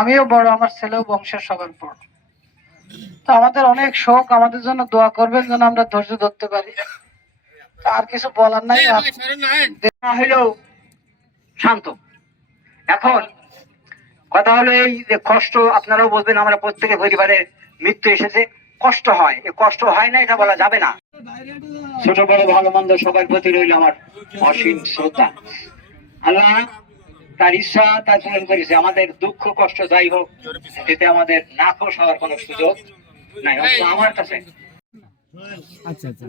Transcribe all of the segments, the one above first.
আমিও বড়, আমার ছেলেও বংশের সবার বড়। তো আমাদের অনেক শোক, আমাদের জন্য দোয়া করবেন যেন আমরা ধৈর্য ধরতে পারি। আর কিছু বলার নাই, হইলেও শান্ত। এখন কথা হলো এই যে কষ্ট আপনারাও বলবেন, আমরা প্রত্যেকে পরিবারের মৃত্যু এসেছে, কষ্ট হয়, এ কষ্ট হয় না এটা বলা যাবে না। ছোট বড় ভালো মন্দ সবার প্রতি রইল আমার অসীম শ্রদ্ধা। আল্লাহ তার ইচ্ছা তার পূরণ করেছে। আমাদের দুঃখ কষ্ট যাই হোক, এতে আমাদের নাখোশ হওয়ার কোনো সুযোগ নাই আমার কাছে। আচ্ছা আচ্ছা,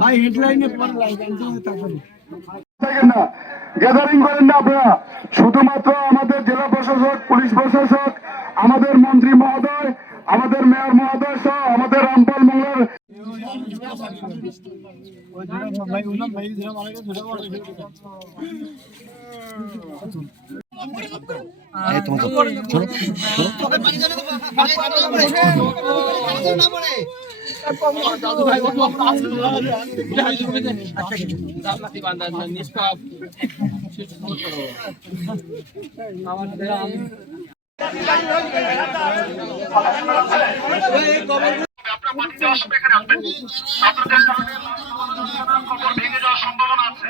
ভাই হেডলাইনে গ্যাদারিং করেন না আপনারা। শুধুমাত্র আমাদের জেলা প্রশাসক, পুলিশ প্রশাসক, আমাদের মন্ত্রী মহোদয়, আমাদের মেয়র মহোদয় সহ আমাদের রামপাল মঙ্গলার ভেঙে যাওয়ার সম্ভাবনা আছে।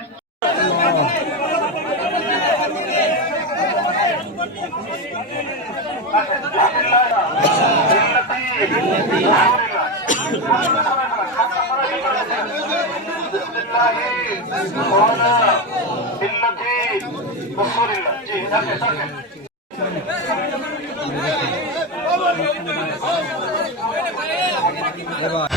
এবার